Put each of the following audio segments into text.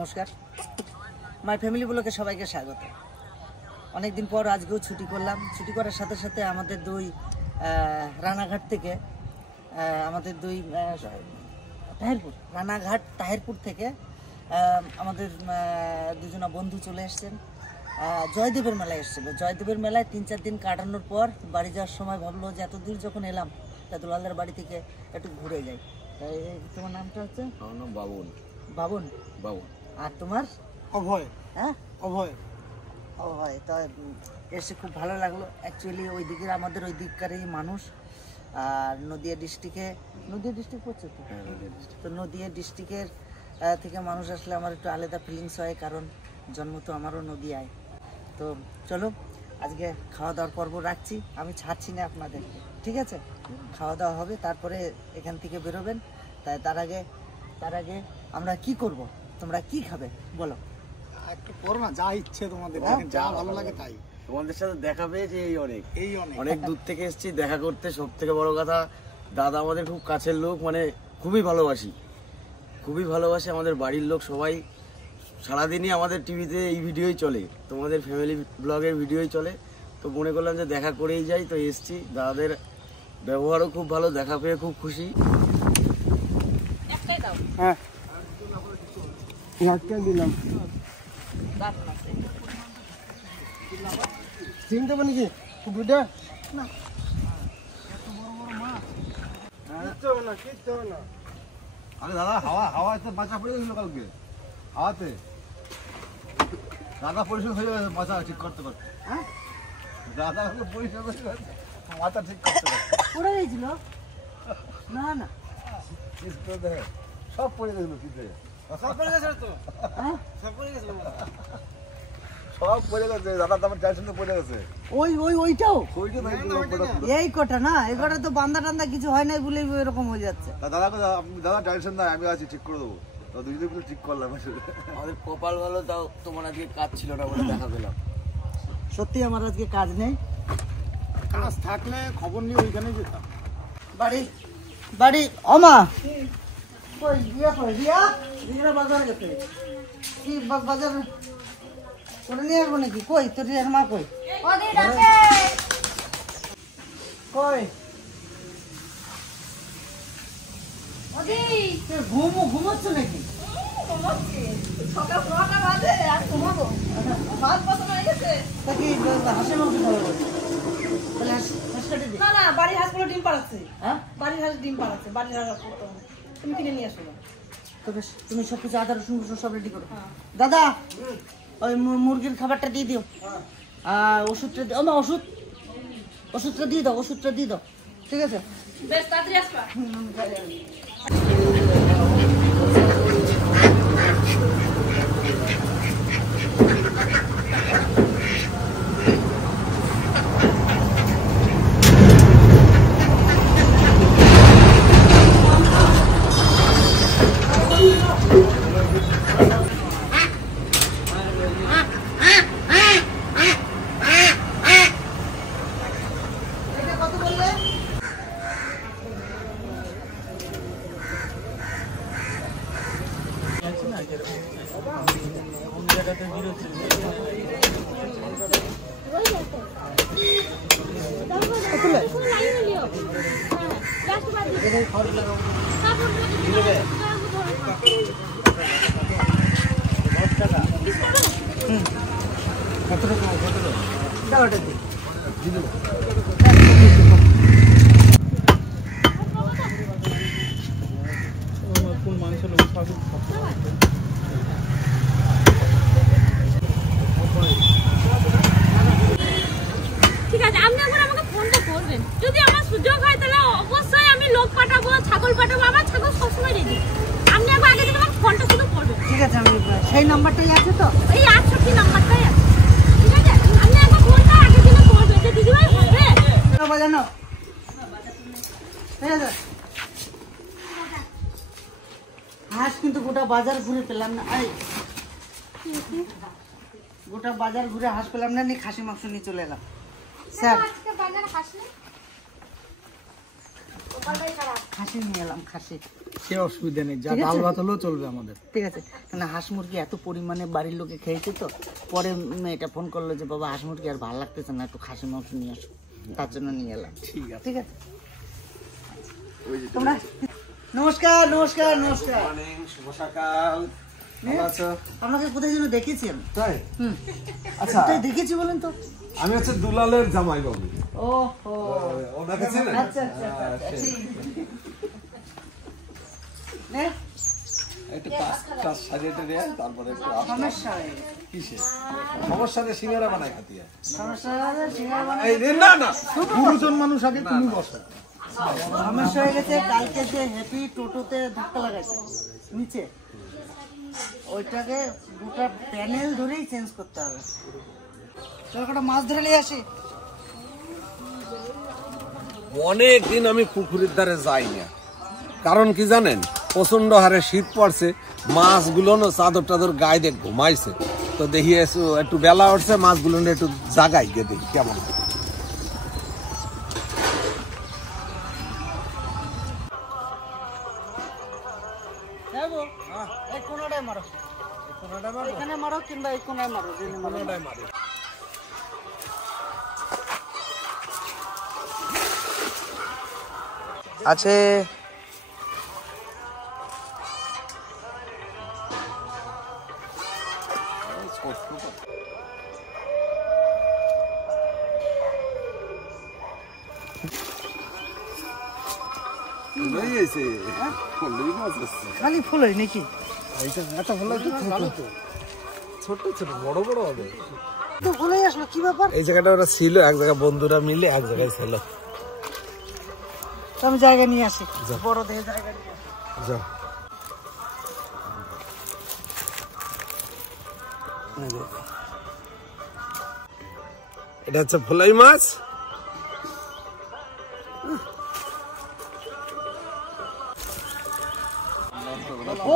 নমস্কার, my family ব্লগে সবাইকে স্বাগত। অনেকদিন পর আজকেও ছুটি করলাম। ছুটি করার সাথে সাথে আমাদের দুই রানাঘাট থেকে তাহিরপুর থেকে আমাদের দুজনা বন্ধু চলে এসছেন। জয়দেবের মেলায় এসেছিল। জয়দেবের মেলায় ৩-৪ দিন কাটানোর পর বাড়ি যাওয়ার সময় ভাবলো যে এত দূর যখন এলাম তা দুলালদের বাড়ি থেকে একটু ঘুরে যাই। তোমার নামটা হচ্ছে? আমার নাম বাবুন। বাবুন? বাবুন। আর তোমার? অভয়। হ্যাঁ, অভয়। অভয়। তা এসে খুব ভালো লাগলো। অ্যাকচুয়ালি ওই দিকের আমাদের ওই দিককারই মানুষ। আর নদিয়া ডিস্ট্রিক্ট পড়ছে তো। তো নদিয়া ডিস্ট্রিক্টের থেকে মানুষ আসলে আমার একটু আলাদা ফিলিংস হয়, কারণ জন্ম তো আমারও নদিয়ায়। তো চলো আজকে খাওয়া দাওয়ার পর্ব রাখছি। আমি ছাড়ছি না আপনাদেরকে, ঠিক আছে? খাওয়া দাওয়া হবে, তারপরে এখান থেকে বেরোবেন। তাই তার আগে আমরা কি করব, তোমরা কি খাবে বলো? একটু করো না, যা ইচ্ছে তোমাদের, যা ভালো লাগে তাই। তোমাদের সাথে দেখা পেয়েছি অনেক দূর থেকে এসেছি দেখা করতে। সব থেকে বড় কথা, দাদা আমাদের খুব কাছের লোক, মানে খুবই ভালোবাসে আমাদের বাড়ির লোক সবাই। সারাদিনই আমাদের টিভিতে এই ভিডিওই চলে, তোমাদের ফ্যামিলি ব্লগের ভিডিওই চলে। তো মনে করলাম যে দেখা করেই যাই, তো এসছি। দাদাদের ব্যবহারও খুব ভালো, দেখা পেয়ে খুব খুশি। হ্যাঁ, একটা দিলাম। চিনতে পারি কি দুইটা? না, আরে দাদা, হাওয়াতে মাচা পড়ে গেছিল কালকে। হাওয়াতে দাদা পরিষ্কার হয়ে গেছে, মাথা ঠিক করতে করতে। হ্যাঁ, দাদা পরিষ্কার মাথা ঠিক করতে করতে পড়ে গেছিল। না সব পড়ে গেছিল। সব পড়ে গেছে তো। হ্যাঁ, সব পড়ে গেছে। সব পড়ে গেছে দাদা, তোমার টেনশন পড়ে গেছে। ওইটাও এই কটা না, এই কটা তো বান্দা টান্দা কিছু হয় নাই বলে এরকম হয়ে যাচ্ছে। দাদা টেনশন নাই, আমি আছি, ঠিক করে দেবো। দুজনে মিলে ঠিক করলাম। আমাদের কপাল ভালো, তাও তোমার আজকে কাজ ছিল না বলে দেখা পেলাম। সত্যি আমার আজকে কাজ নেই। কাজ থাকলে খবর নিয়ে ওইখানে যেতাম। বাড়ি অমা কই রিয়া বাজার গেছে। কি বাজার করে নিয়ে আসবো নাকি? কই তোর রিয়ার মা কই? কই ঘুমোচ্ছ নাকি? হাঁসের মাংস খাবে? তাহলে হাঁস কাটে দিই। না, বাড়ির হাঁসগুলো ডিম পাড়াচ্ছে। হ্যাঁ, বাড়ির হাঁস ডিম পাড়াচ্ছে। বাড়ির হাঁস তুমি কিনে নিয়ে আসো। তো বেশ, তুমি সবকিছু আদা রসুন সব রেডি করো। দাদা, ওই মুরগির খাবারটা দিয়ে দিও। ওষুধটা দিও। মা ওষুধটা দিয়ে দাও, ঠিক আছে? বেশ তাড়াতাড়ি আসবা। ঠিক আছে, আপনি একবার আমাকে ফোনটা করবেন। যদি আমার সুযোগ হয় তাহলে অবশ্যই আমি লোক পাঠাবো, ছাগল পাঠাবো। আমার ছাগল সবসময় রেডি। আপনি একবার আগে থেকে আমার ফোনটা শুধু করবেন। ঠিক আছে, আমি সেই নাম্বারটাই আছে তো, এই 68 নাম্বারটাই আছে। ঠিক আছে, আপনি একবার ফোনটা আগে থেকে করবেন যে দিদিভাই হবে। বাজানো হাঁস কিন্তু গোটা বাজার ঘুরে পেলাম না। গোটা বাজার ঘুরে হাঁস পেলাম না, নিয়ে খাসি মাংস নিয়ে চলে এলাম। স্যার, আজকে বাজার হাসলে খাসি নিয়ে এলাম, খাসি। সে অসুবিধা নেই, যা ডাল ভাত হলেও চলবে আমাদের। ঠিক আছে, না হাঁস মুরগি এত পরিমাণে বাড়ির লোকে খেয়েছে তো, পরে মেয়েটা ফোন করলো যে বাবা হাঁস মুরগি আর ভালো লাগতেছে না, একটু খাসি মাংস নিয়ে আসো, তার জন্য নিয়ে এলাম। ঠিক আছে। ঠিক আছে, তোমরা নমস্কার নমস্কার নমস্কার। শুভ সকাল। ভালো আছো? আপনাকে কোথায় যেন দেখেছি আমি। তাই? হুম, আচ্ছা, কোথায় দেখেছি বলেন তো? আমি হচ্ছে দুলালের জামাই বাবু। ও ওনাকে চেনেন? আচ্ছা আচ্ছা আচ্ছা, ঠিক। নে, একটু কাজ সাজিয়ে টাজিয়ে তারপরে একটু সমস্যা হয়ে গেছে। কিসে সমস্যা নেই, সিঙ্গারা বানাই খাতিয়া। সমস্যা হয়ে গেছে, সিঙ্গারা বানাই- এই না না, গুরুজন মানুষ আগে তুমি বসো। সমস্যা হয়ে গেছে। কালকে যে হ্যাপি টোটোতে ধাক্কা লাগাইছে নিচে, ওইটাকে গোটা প্যানেল ধরেই চেঞ্জ করতে হবে। চলো কটা মাছ ধরে নিয়ে আসি। অনেক দিন আমি পুকুরের ধারে যাই না, কারণ কি জানেন, প্রচন্ড হারে শীত পড়ছে, মাছগুলো না চাদর টাদর গায়ে দিয়ে ঘুমাইছে, তো দেখি একটু বেলা উঠছে, মাছগুলো একটু জাগাই গিয়ে দেখি কেমন। যাবো এই কোনোটাই মারো, এখানে মারো কিংবা এই কোনায় মারো, যেখানে মারো। আছে খালি ফুল হয় নাকি? ছোট ছোট বড় বড় হবে। তো ফুলেই আসলো, কি ব্যাপার? এই জায়গাটা ওরা ছিল, এক জায়গায় বন্ধুরা মিলে এক জায়গায় ছিল। তো আমি জায়গা নিয়ে আসি, বড় দেহে জায়গা নিয়ে আসি। যাও। এটা হচ্ছে ফলাই মাছ।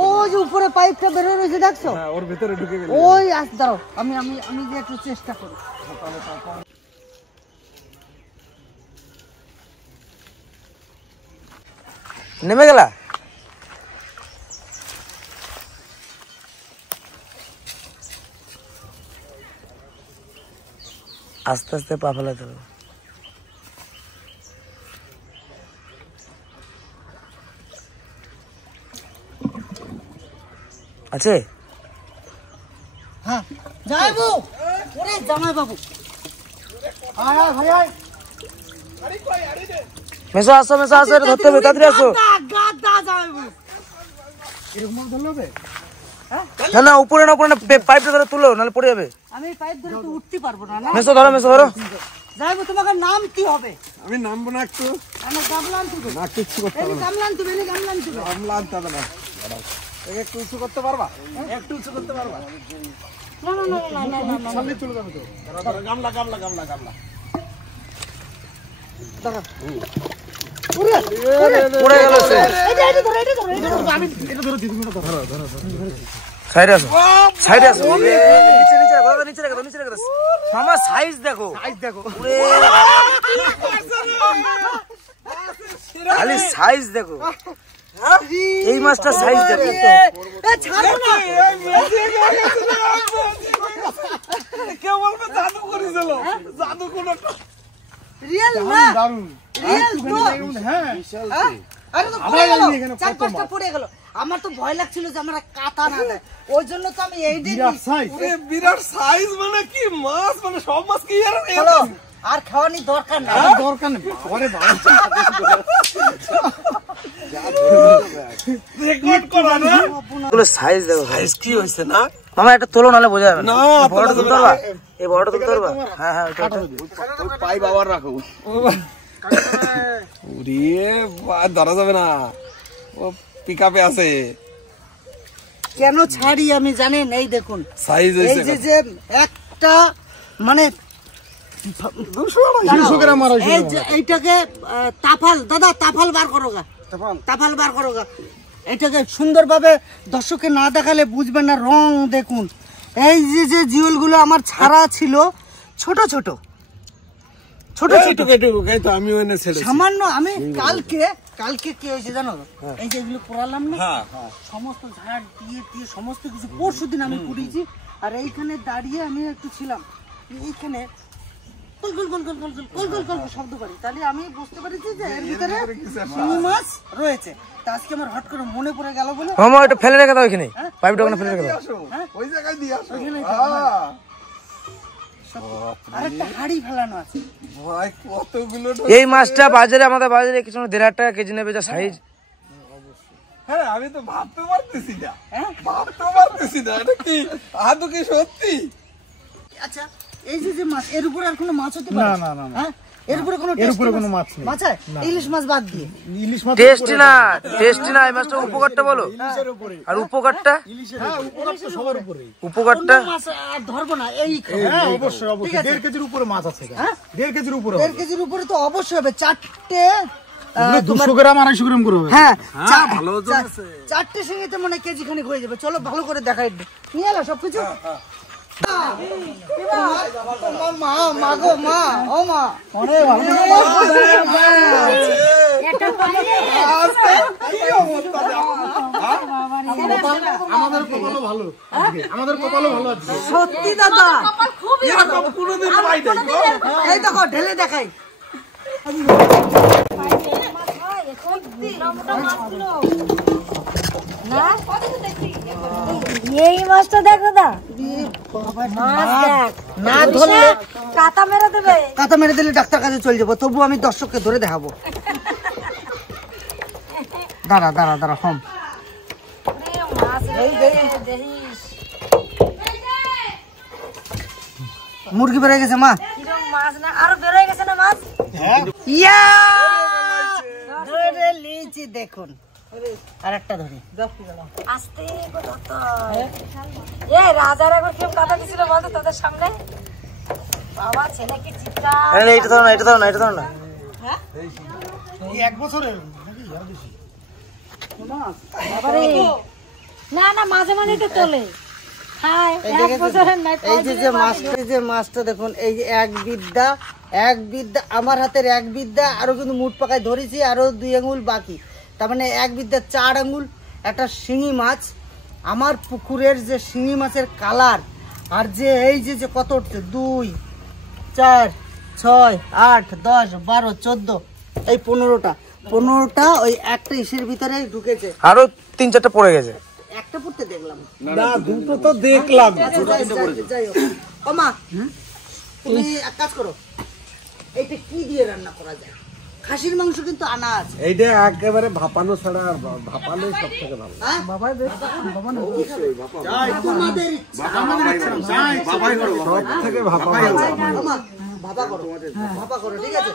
ওই যে উপরে পাইপটা বেরোয় রয়েছে দেখছো? ওর ভিতরে ঢুকে গেল। ওই আস দাঁড়াও, আমি আমি আমি যে একটু চেষ্টা করি। নেমে গেলা? আস্তে আস্তে পা ফেলাতে হবে। আছে? হ্যাঁ যাইবো। ওরে জামাই বাবু, আয় আয় ভাই আয়। মেসো আসো, মেসো আসো, এটা ধরতে হবে, তাড়াতাড়ি আসো। গাদা জামাই বাবু। এরকম ধরলে হবে? না না, উপরে না, উপরে না, পাইপটা ধরে তুলো, নাহলে পড়ে যাবে। আমি পাইপ ধরে তো উঠতে পারবো না। না মেসো ধরো, মেসো ধরো। যাইবো, তোমাকে নাম কি হবে? আমি নামবো না একটু, আমি গামলান তুবে, না কিচ্ছু করতে এই গামলান তুবে, এই গামলান তুবে। আমলা আনতে হবে না। একটু উঁচু করতে পারবা? একটু উঁচু করতে পারবা? না না না না না না না। সামনে চলে যাবে তো। গামলা গামলা গামলা গামলা। পড়ে গেল সে। এটা এটা ধরো, এটা ধরো, এটা ধরো। আমি এটা ধরো, দিদি ধরো। সাইডে আসো, সাইডে আসো। নিচে নিচে রাখো, দাদা, নিচে রাখো, নিচে রাখো। মামা সাইজ দেখো, সাইজ দেখো। ওরে খালি সাইজ দেখো, এই মাছটা সাইজ দেখো। এ ছাড়ো না। কেউ বলবে জাদু করেছিল, জাদু কোনো রিয়েল না, দারুণ। রিয়েল তো। হ্যাঁ, হ্যাঁ? আরে তো পড়ে গেল, চার পাঁচটা পড়ে গেল। আমার তো ভয় লাগছিল যে আমার কাটা না দেয়, ওই জন্য তো আমি এই দিয়ে বিরাট সাইজ। ওরে বিরাট সাইজ, মানে কি মাছ, মানে সব মাছ কি আর চলো, আর খাওয়ানি দরকার না। দরকার নেই। ঘরে বাড়ি রেকর্ড করা না। এগুলো সাইজ দেখো। সাইজ কি হইছে না? মামা একটা তোলো, নাহলে বোঝা যাবে না। না, বড়টা তুলতে পারবা? এই বড়টা তুলতে পারবা? হ্যাঁ হ্যাঁ, ওইটা, ওইটা। ওই পাই বাবার রাখো। ওরে ধরা যাবে না, ও পিকআপে আছে। কেন ছাড়ি আমি জানেন? এই দেখুন, সাইজ এই হইছে যে যে একটা মানে 200 গ্রাম আর এই যে এইটাকে তাফাল, দাদা তাফাল বার করো গা, তাফাল বার করো গা। এটাকে সুন্দরভাবে দর্শককে না দেখালে বুঝবেন না। রং দেখুন, এই যে যে জিওলগুলো আমার ছাড়া ছিল, ছোট ছোট ছোট ছোট এটুকু এটুকু, এই তো আমিও এনে ছেড়েছি। সামান্য। আমি কালকে কি হয়েছে জানো, এই যে এগুলো পোড়ালাম না, সমস্ত ঝাড় দিয়ে সমস্ত কিছু পরশুদিন আমি পুড়িয়েছি। আর এইখানে দাঁড়িয়ে আমি একটু ছিলাম, এইখানে গোল গোল গোল গোল গোল গোল গোল গোল গোল শব্দ করি, তাহলে আমি বুঝতে পারছি যে এর ভিতরে শিঙি মাছ রয়েছে। তা আজকে আমার হট করে মনে পড়ে গেল বলে মামা এটা ফেলে রেখে দাও, এখানে পাইপটা ওখানে ফেলে রেখে দাও। ওই জায়গায় দিয়ে আসো। আরেকটা হাড়ি ফেলানো আছে। ভাই কতগুলো এই মাছটা বাজারে, আমাদের বাজারে কিছু 1,500 টাকা কেজি নেবে, যা সাইজ। হ্যাঁ আমি তো ভাবতে পারতেছি না, ভাবতে পারতেছি না এটা কি আদৌ কি সত্যি। আচ্ছা এই যে মাছ, এর উপরে আর কোনো মাছ হতে পারে না, না, না। হ্যাঁ এর উপরে কোনো মাছ নেই। মাছ আছে? ইলিশ মাছ বাদ দিয়ে। ইলিশ মাছ টেস্টি না, টেস্টি না। এই মাছটা উপকারটা বলো, ইলিশের উপরে। আর উপকারটা, হ্যাঁ উপকার তো সবার উপরে। উপকারটা অন্য মাছ আর ধরবো না, এই খাবো। হ্যাঁ অবশ্যই অবশ্যই 1.5 কেজির উপরে মাছ আছে। হ্যাঁ 1.5 কেজির উপরে 1.5 কেজির উপরে তো অবশ্যই হবে। 4টে 200 গ্রাম 250 গ্রাম করে হবে। হ্যাঁ ভালো ওজন আছে। 4টে শিঙিতে মনে হয় কেজি খানিক হয়ে যাবে। চলো ভালো করে দেখাই, নিয়ে এলো সবকিছু। মা মা গো মা, ও মা অনেক ভালো। আমাদের কপালও ভালো, আমাদের কপালও ভালো আছে। সত্যি দাদা, এরকম কোনোদিন পাই নাই গো। এই দেখো ঢেলে দেখাই। এই মাছটা দেখো দা, না ধরলে কাতা মেরে দেবে। কাঁথা মেরে দিলে ডাক্তার কাছে চলে যাবো, তবু আমি দর্শককে ধরে দেখাবো। দাঁড়া দাঁড়া দাঁড়া হম। মুরগি বেড়ে গেছে মা। মাছ না আরো বেরোয় গেছে না মাছ। ইয়া ধরে লিচি দেখুন। আর একটা ধরি আস্তে ধরতো। এ রাজার একবার কেউ কাটা দিছিল বলতো তোদের সামনে, বাবা ছেলে কি চিৎকার। এটা ধরো না, এটা ধরো না, এটা ধরো না। এক বছরের না না মাঝে মাঝে তো তোলে খায়, এক বছরের নাই। এই যে মাছটা দেখুন, এই যে এক বিদ্যা আমার হাতের এক বিদ্যা, আরো কিন্তু মুঠ পাকায় ধরেছি, আরো 2 আঙ্গুল বাকি, তার মানে এক বিদ্যা 4 আঙ্গুল একটা শিঙি মাছ। আমার পুকুরের যে শিঙি মাছের কালার, আর যে এই যে কত উঠছে 2 4 6 8 10 12 14 এই 15টা ওই একটা ইসের ভিতরে ঢুকেছে। আরো 3-4টা পড়ে গেছে। একটা পড়তে দেখলাম না, দুটো তো দেখলাম। যাই হোক ও মা, তুমি এক কাজ করো, এইটা কি দিয়ে রান্না করা যায়? খাসির মাংস কিন্তু আনা আছে। এইটা একেবারে ভাপানো ছাড়া আর ভাপালে সব থেকে ভালো। হ্যাঁ? তোমাদের ইচ্ছা। সব থেকে ভাপা ভালো। ও মা, ভাপা করো ঠিক আছে।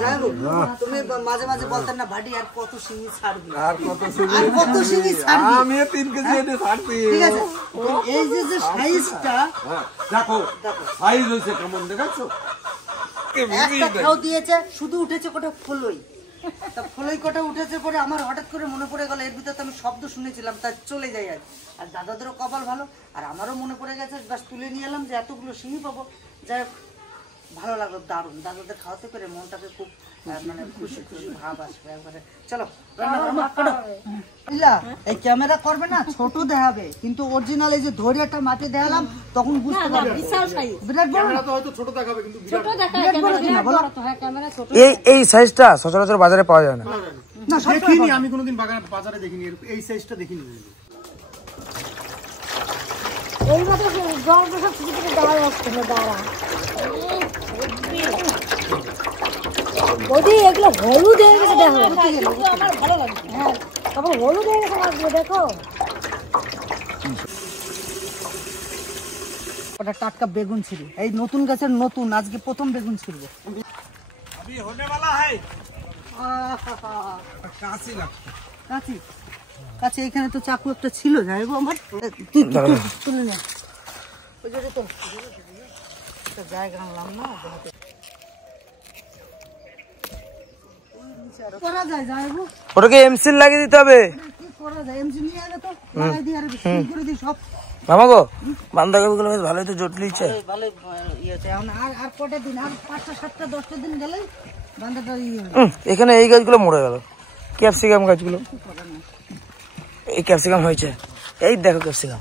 যাই হোক, তুমি মাঝে মাঝে বলতেন না ভাটি আর কত শিঙি ছাড়বি, আর কত শিঙি ছাড়বি। আমি 3 কেজি এনে ছাড়ছি। ঠিক আছে, তো এই যে সাইজটা দেখো সাইজ হইছে কেমন দেখাচ্ছো। একটা খাও দিয়েছে, শুধু উঠেছে কটা ফলই। তা ফলই কটা উঠেছে পরে আমার হঠাৎ করে মনে পড়ে গেল, এর ভিতরে তো আমি শব্দ শুনেছিলাম, তাই চলে যাই আর দাদাদেরও কপাল ভালো, আর আমারও মনে পড়ে গেছে, বাস তুলে নিয়ে এলাম যে এতগুলো শিঙি পাবো। যাই হোক, ভালো লাগলো, দারুণ। দাদাদের খাওয়াতে পেরে মনটাকে খুব মানে খুশি খুশি ভাব আসবে একবারে। চলো এই ক্যামেরা করবে না, ছোট দেখাবে, কিন্তু অরিজিনাল এই যে ধৈর্যটা মাটি দেখালাম তখন বুঝতে পারবে বিশাল সাইজ। বিরাট বড় না? হয়তো ছোট দেখাবে কিন্তু ছোট দেখায় ক্যামেরা ছোট। এই সাইজটা সচরাচর বাজারে পাওয়া যায় না। না দেখিনি আমি কোনোদিন বাজারে দেখিনি, এই সাইজটা দেখিনি। এই মাত্র জল সব কিছু থেকে দাঁড়া যাচ্ছে না, দাঁড়া বৌদি এগুলো হলুদ হয়ে গেছে দেখো। আমার ভালো লাগে। হ্যাঁ তারপর হলুদ হয়ে গেছে মাছগুলো দেখো। ওটা টাটকা বেগুন ছিল, এই নতুন গাছের নতুন, আজকে প্রথম বেগুন ছিল। কাছে এখানে তো চাকু একটা ছিল, যাই হোক আমার তুলে নে। জায়গা আনলাম না, করা যায়, যাই হোক ওটাকে এমসিল লাগিয়ে দিতে হবে। কি করা যায়, এমজি নিয়ে আগে তো লাগাই দিয়ে আর সিল করে দিই সব। মামা গো, বান্ধাকপিগুলো বেশ ভালোই তো জটলিছে। ভালো ইয়েছে। এখন আর কটা দিন, আর 5টা 7টা 10টা দিন গেলে বান্দাটা এখানে এই গাছগুলো মরে গেল, ক্যাপসিকাম গাছগুলো। এই ক্যাপসিকাম হয়েছে, এই দেখো ক্যাপসিকাম।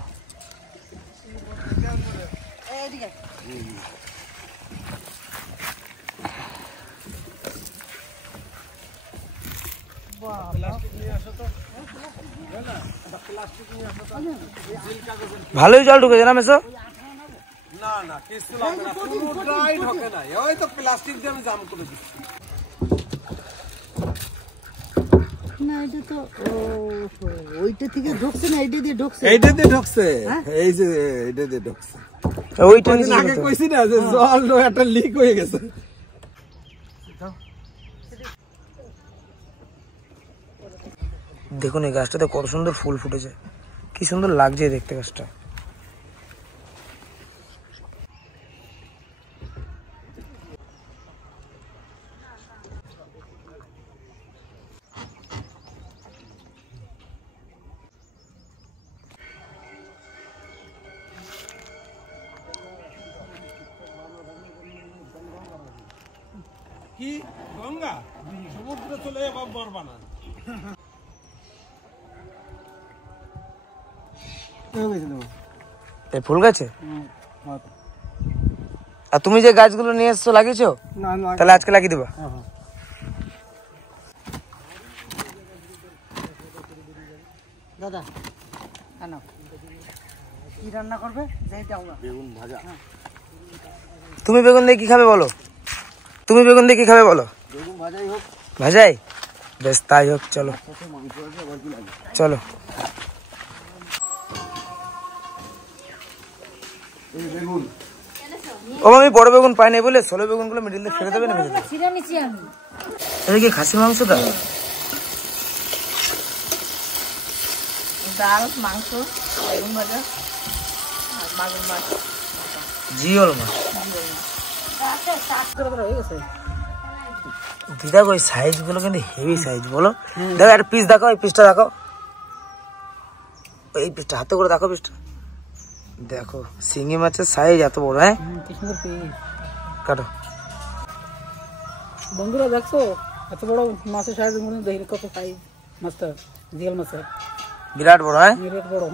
ভালোই জল ঢুকেছে না মেসো? না না কিছু লাগবে না, পুরোটাই ঢোকে না, ওই তো প্লাস্টিক দিয়ে আমি জাম করে দিচ্ছি। না এটা তো ওইটা থেকে ঢুকছে না, এইটা দিয়ে ঢুকছে। এইটা দিয়ে ঢুকছে, এই যে এইটা দিয়ে ঢুকছে। ওইটা আগে কইছি না যে জল একটা লিক হয়ে গেছে। দেখুন এই গাছটাতে কত সুন্দর ফুল ফুটেছে, কি সুন্দর লাগছে দেখতে গাছটা। কি গঙ্গা সমুদ্রে চলে যাবো বরবানা। এই ফুল গাছে? আর তুমি যে গাছগুলো নিয়ে এসছো লাগিয়েছো? তাহলে আজকে লাগিয়ে দেবা। দাদা কেন কি রান্না করবে? বেগুন ভাজা। তুমি বেগুন দিয়ে কি খাবে বলো? তুমি বেগুন দিয়ে কি খাবে বলো? বেগুন ভাজাই হোক। ভাজাই? বেশ তাই হোক, চলো চলো। এই বেগুন ও আমি বড় বেগুন পাই নাই বলে ছোট বেগুন গুলো মিডিল দিয়ে ফেলে দেবে না? ছিঁড়ে নিচ্ছি আমি। এটা কি খাসি মাংসটা? ডাল, মাংস, বেগুন ভাজা আর মাগুর মাছ। জিওল মাছ। হয়ে গেছে। দিদা ওই সাইজ গুলো কিন্তু হেভি সাইজ, বলো। দেখো একটা পিস দেখো, এই পিসটা দেখো, এই পিসটা হাতে করে দেখো, পিসটা দেখো। শিঙি মাছের সাইজ এত বড়, হ্যাঁ কি সুন্দর পিস। কাটো। বন্ধুরা দেখছো এত বড় মাছের সাইজ মধ্যে দেখি কত সাইজ মাছটা, জিয়াল মাছের বিরাট বড়, হ্যাঁ বিরাট বড়।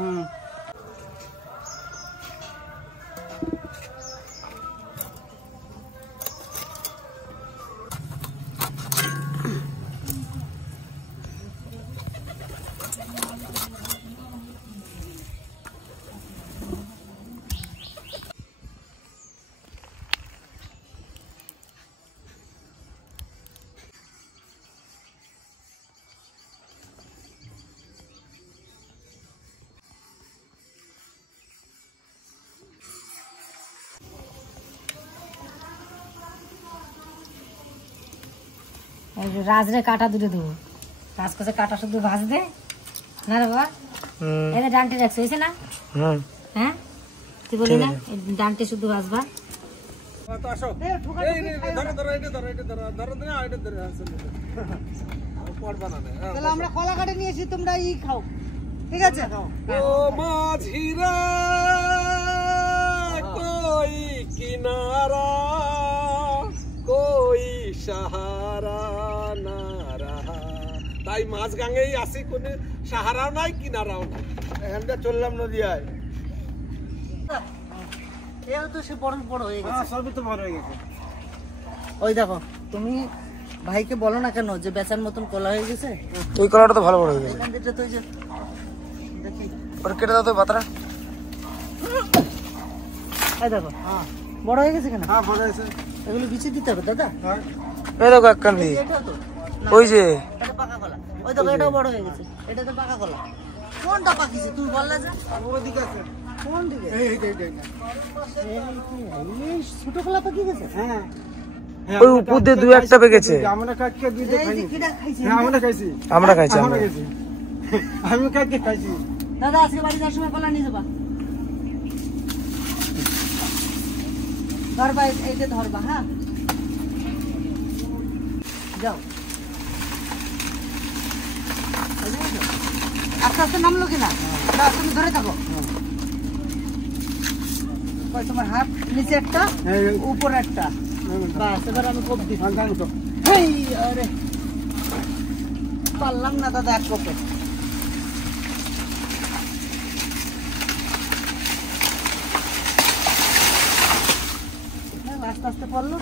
রাজরে কাটা দুটো দেবো, রাজ কাছে কাটা শুধু ভাজ দে না রে বাবা। এটা ডান্টে রাখছে, হয়েছে না? হ্যাঁ তুই বলি না ডান্টে শুধু ভাজবা। তাহলে আমরা কলা কাটে নিয়েছি, তোমরা ই খাও, ঠিক আছে? ও মাঝিরা কই কিনারা কই সাহারা না রাহা। তাই মাছ গাঙ্গেই আসি, কোনো সাহারাও নাই কিনারাও নাই। এখানটা চললাম নদীয়ায়। এও তো সে বড় বড় হয়ে গেছে। সবই তো বড় হয়ে গেছে। ওই দেখো, তুমি ভাইকে বলো না কেন যে বেচার মতন কলা হয়ে গেছে? ওই কলাটা তো ভালো বড় হয়ে গেছে। এখান থেকে তো ওই যে দেখি, ওর কেটে দাও তো পাতাটা। এই দেখো বড় হয়ে গেছে কেন? হ্যাঁ বড় হয়েছে। এগুলো বিচে দিতে হবে দাদা। এই দেখো এক কান্দি, এটা তো ওই যে এটা পাকা কলা। ওই দেখো এটাও বড় হয়ে গেছে, এটা তো পাকা কলা। কোনটা পাকিছে তুই বল না যে? ওর দিকে আছে। কোন দিকে? এই এই ছোট কলা পাকি গেছে। হ্যাঁ ওই উপর দিয়ে দু একটা পেকেছে। আমরা কাটকে দুইটা এই খাই। যে কিডা খাইছে? হ্যাঁ আমরা খাইছি। আমরা খাইছি, আমরা। আমি কাটকে খাইছি। দাদা আজকে বাড়ি যাওয়ার সময় কলা নিয়ে যাবা। ধরবা, এইটা ধরবা। হ্যাঁ যাও। আস্তে আস্তে নামলো কিনা? দাও, তুমি ধরে থাকো। তোমার হাত নিচে একটা, উপরে একটা। বাস, এবার আমি কোপ দিচ্ছি। আরে পারলাম না দাদা এক কোপে। আস্তে আস্তে পড়লো।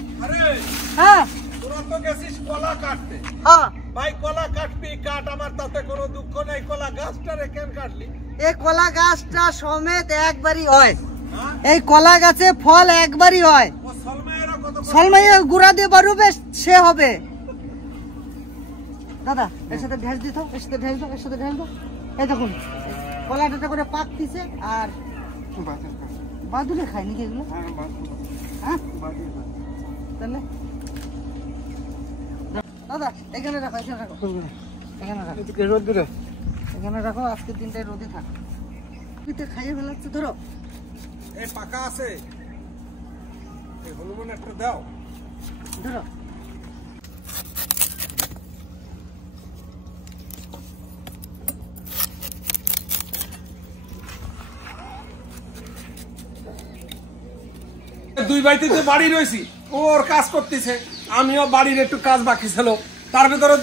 হ্যাঁ তোরা তো গেছিস কলা কাটতে। হ্যাঁ ভাই কলা কাটবি কাট, আমার তাতে কোনো দুঃখ নেই। কলা গাছটারে কেন কাটলি? এই কলা গাছটা সমেত একবারই হয়। এই কলা গাছে ফল একবারই হয়। ও সলমাইয়েরা কত সলমাইয়া গুড়া দিয়ে বারুবে সে হবে। দাদা এর সাথে ঢেল দিত, এর সাথে ঢেল দাও, এর সাথে ঢেল দাও। এই দেখুন কলাটা করে পাকতিছে। আর বাদুলে খায় নাকি এগুলো? হ্যাঁ তাহলে দাদা এখানে রাখো, এখানে রাখো, এখানে রাখো, এখানে রাখো। আজকের দিনটাই রোদে থাক। পিঠে খাইয়ে ফেলাচ্ছে। ধরো এই পাকা আছে, এই হনুমান একটা দাও। ধরো দুই ভাইতে বাড়ি রয়েছি, ওর কাজ করতেছে, আমিও বাড়ির একটু কাজ বাকি ছিল। তার ভিতরে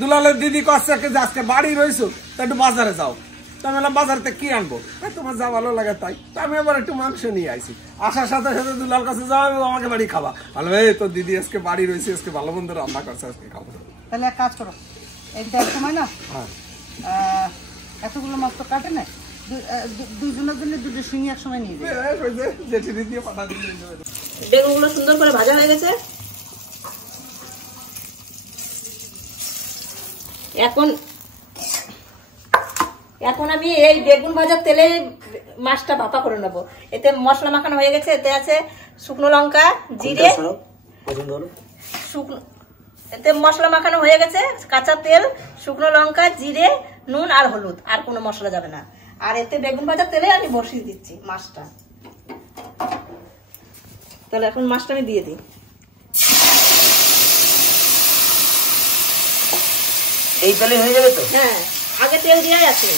দুলালের দিদি কাছে আজকে বাড়ি রয়েছো, তা একটু বাজারে যাও। তা আমি বললাম বাজারতে কি আনবো? তোমার যা ভালো লাগে তাই। তা আমি আবার একটু মাংস নিয়ে আইছি। আসার সাথে সাথে দুলাল কাছে যাও, আমাকে বাড়ি খাবা। ভালো ভাই তোর দিদি আজকে বাড়ি রয়েছে, আজকে ভালো মন্দ রান্না করছে, আজকে খাবো। তাহলে এক কাজ করো, এইটা এক সময় না এতগুলো মাছ তো কাটে না, দুইজনের জন্য দুটো শিঙি এক সময় নিয়ে যাবে। দিয়ে পাঠা দিলে বেগুনগুলো সুন্দর করে ভাজা হয়ে গেছে। এখন আমি এই বেগুন ভাজার তেলে মাছটা ভাপা করে নেবো। এতে মশলা মাখানো হয়ে গেছে। এতে আছে শুকনো লঙ্কা, জিরে, এতে মশলা মাখানো হয়ে গেছে, কাঁচা তেল, শুকনো লঙ্কা, জিরে, নুন আর হলুদ। আর কোনো মশলা যাবে না। আর এতে বেগুন ভাজার তেলে আমি বসিয়ে দিচ্ছি মাছটা। তাহলে এখন মাছটা আমি দিয়ে দিই। এই তেলে হয়ে যাবে তো? হ্যাঁ আগে তেল দেওয়াই আছে।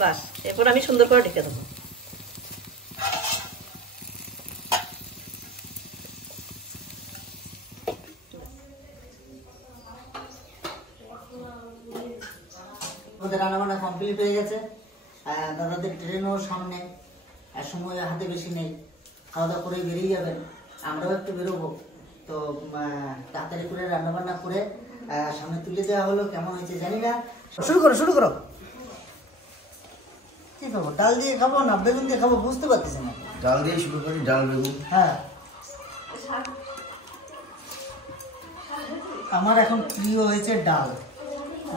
বাস এরপর আমি সুন্দর করে ঢেকে দেবো। আমাদের রান্নাবান্না কমপ্লিট হয়ে গেছে। দাদাদের ট্রেনও সামনে, আর সময় হাতে বেশি নেই। খাওয়া দাওয়া করে বেরিয়ে যাবেন, আমরাও একটু বেরোবো। তো তাড়াতাড়ি করে রান্নাবান্না করে সামনে তুলে দেওয়া হলো। কেমন হয়েছে জানি না। শুরু করো, শুরু করো। কি খাবো? ডাল দিয়ে খাবো না বেগুন দিয়ে খাবো বুঝতে পারতেছি না। ডাল দিয়ে শুরু করি, ডাল বেগুন। হ্যাঁ আমার এখন প্রিয় হয়েছে ডাল।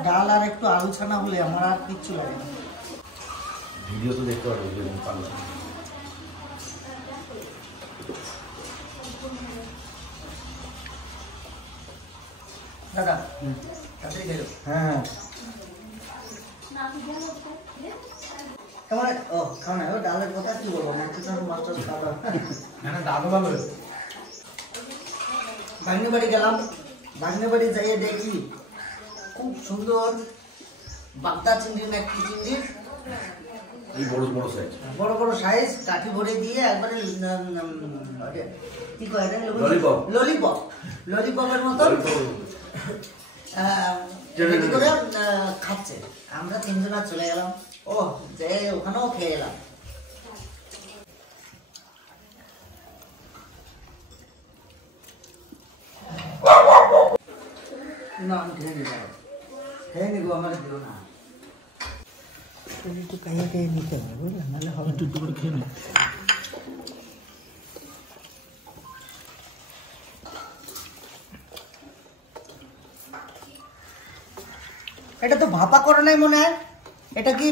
ডাল আর একটু আলু ছানা হলে আমার আর কিচ্ছু লাগে না। ভিডিও তো দেখতে পারবো বেগুন পালন। দাদা তাড়াতাড়ি খেলো। হ্যাঁ কেমন ও খাও না, ডালের কথা কি বলবো, মাস্টার খাওয়া দাদু ভালো। ভাগ্নে বাড়ি গেলাম। ভাগ্নে বাড়ি যাইয়ে দেখি খুব সুন্দর বাগদা চিংড়ি না কি চিংড়ি, এই বড় বড় সাইজ, বড় বড় সাইজ, কাঠি ভরে দিয়ে একবারে কি কয় ললিপপ, ললিপপ, ললিপপের মতো করে খাচ্ছে। আমরা তিনজনা চলে গেলাম। ও যে ওখানেও খেয়ে এলাম। না আমি খেয়ে নিতে হবে, খেয়ে নিবো, আমার দিও না। একটু খাইয়ে খেয়ে নিতে হবে বুঝলেন, নাহলে হবে। একটু করে খেয়ে নি। এটা তো ভাপা করে নাই মনে হয়। এটা কি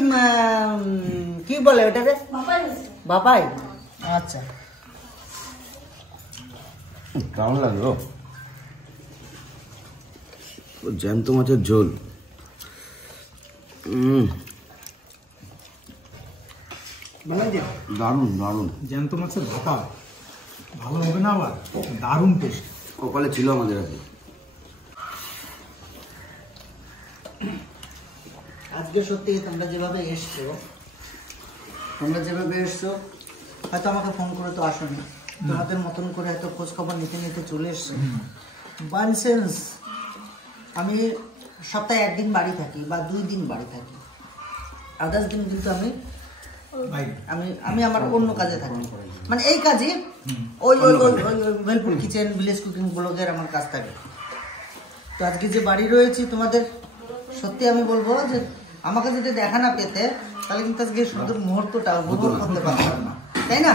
কি বলে ওটাকে? ভাপাই। আচ্ছা কেমন লাগলো? জ্যান্ত মাছের ঝোল। দারুণ দারুণ। জ্যান্ত মাছের ভাপা ভালো হবে না আবার, দারুণ টেস্ট। কপালে ছিল আমাদের আগে। আজকে সত্যি তোমরা যেভাবে এসছো তোমরা যেভাবে এসছো হয়তো আমাকে ফোন করে তো আসোনি, তোমাদের মতন করে হয়তো খোঁজ খবর নিতে নিতে চলে এসছে। বাইনসেন্স আমি সপ্তাহে 1 দিন বাড়ি থাকি বা 2 দিন বাড়ি থাকি, আদার্স দিন কিন্তু আমি আমার অন্য কাজে থাকি, মানে এই কাজে ওই ওয়েলপুর কিচেন ভিলেজ কুকিং ব্লগের আমার কাজ থাকে। তো আজকে যে বাড়ি রয়েছি তোমাদের সত্যি আমি বলবো যে আমাকে যদি দেখা না পেতে তাহলে কিন্তু আজকে সুন্দর মুহূর্তটা উপভোগ করতে পারতাম না, তাই না?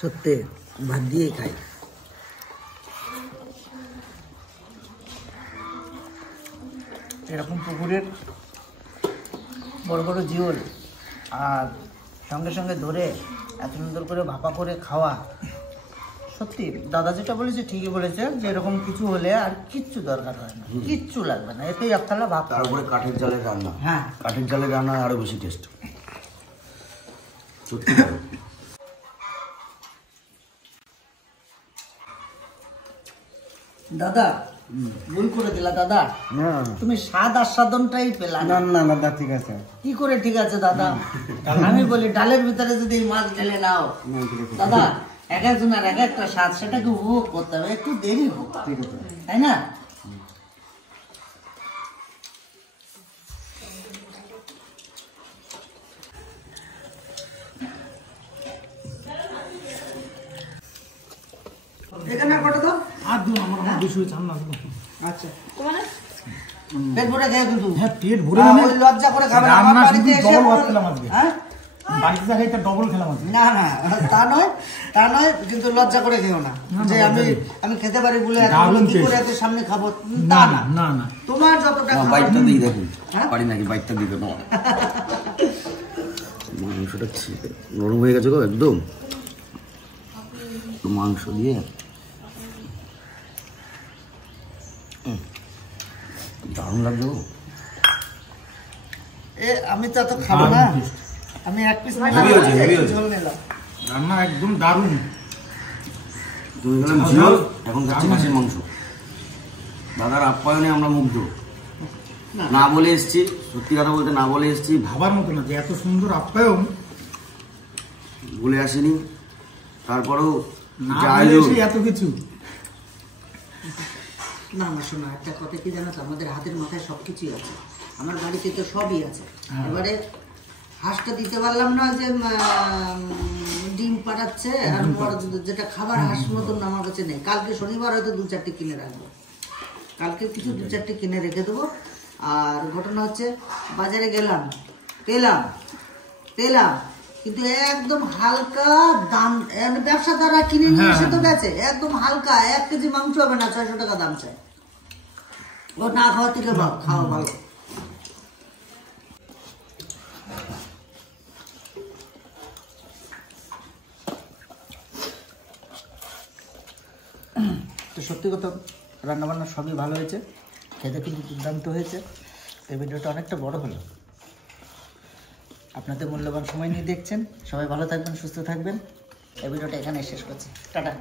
সত্যি ভাত দিয়েই খাই। এরকম পুকুরের বড় বড় জিওল আর সঙ্গে সঙ্গে ধরে এত সুন্দর করে ভাপা করে খাওয়া, সত্যি দাদা যেটা বলেছে ঠিকই বলেছে যে এরকম কিছু হলে আর কিচ্ছু দরকার হয় না, কিচ্ছু লাগবে না, এতেই এক থালা ভাত। তার উপরে কাঠের জালের রান্না, হ্যাঁ কাঠের জালের রান্না আরো বেশি টেস্ট সত্যি। দাদা ভুল করে দিলা দাদা, তুমি স্বাদ আস্বাদনটাই পেলা না। না দাদা ঠিক আছে। কি করে ঠিক আছে দাদা? আমি বলি ডালের ভিতরে যদি মাছ ঢেলে নাও দাদা, এক একজনের এক একটা স্বাদ, সেটাকে উপভোগ করতে হবে, একটু দেরি হোক, তাই না? এখানে কটা দাও আর দিন আমার বেশি হয়েছে না। আচ্ছা পেট ভরে খেয়ে কিন্তু, হ্যাঁ পেট ভরে ওই লজ্জা করে খাবে না। আমার বাড়িতে এসে হ্যাঁ বাড়িতে যাই তো ডবল খেলাম আজকে। না না তা নয় কিন্তু লজ্জা করে খেও না যে আমি খেতে পারি বলে কি করে এত সামনে খাবো, তা না না না তোমার যতটা বাইকটা দিয়ে দেখুন হ্যাঁ? পারি নাকি বাইকটা দিয়ে দেবো। মাংসটা নরম হয়ে গেছে গো একদম, মাংস দিয়ে দারুণ লাগবে গো। আমি তো এত খাবো না, আমি 1 পিস ঝোল নিলাম। রান্না একদম দারুণ। তুমি গেলাম ঝোল, এখন খাচ্ছি খাসির মাংস। দাদার আপ্যায়নে আমরা মুগ্ধ। না বলে এসছি, সত্যি কথা বলতে না বলে এসছি, ভাবার মতো না যে এত সুন্দর আপ্যায়ন বলে আসিনি। তারপরেও এত কিছু না না শোনো, একটা কথা কি জানো তো, আমাদের হাতের মাথায় সবকিছুই আছে, আমার বাড়িতে তো সবই আছে। এবারে হাঁসটা দিতে পারলাম না যে ডিম পাঠাচ্ছে, আর যেটা খাবার হাঁস মতন আমার কাছে নেই। কালকে শনিবার হয়তো 2-4টি কিনে রাখবো, কালকে কিছু 2-4টি কিনে রেখে দেবো। আর ঘটনা হচ্ছে বাজারে গেলাম, পেলাম কিন্তু একদম হালকা দাম, ব্যবসাদাররা কিনে নিয়ে এসে তো গেছে, একদম হালকা 1 কেজি মাংস হবে না, 600 টাকা দাম চাই। ও না খাওয়া থেকে খাওয়া ভালো। তো সত্যি কথা রান্নাবান্না সবই ভালো হয়েছে, খেতে কিন্তু দুর্দান্ত হয়েছে। এই ভিডিওটা অনেকটা বড় হলো, আপনাদের মূল্যবান সময় নিয়ে দেখছেন। সবাই ভালো থাকবেন, সুস্থ থাকবেন। এই ভিডিওটা এখানে শেষ করছি, টাটা।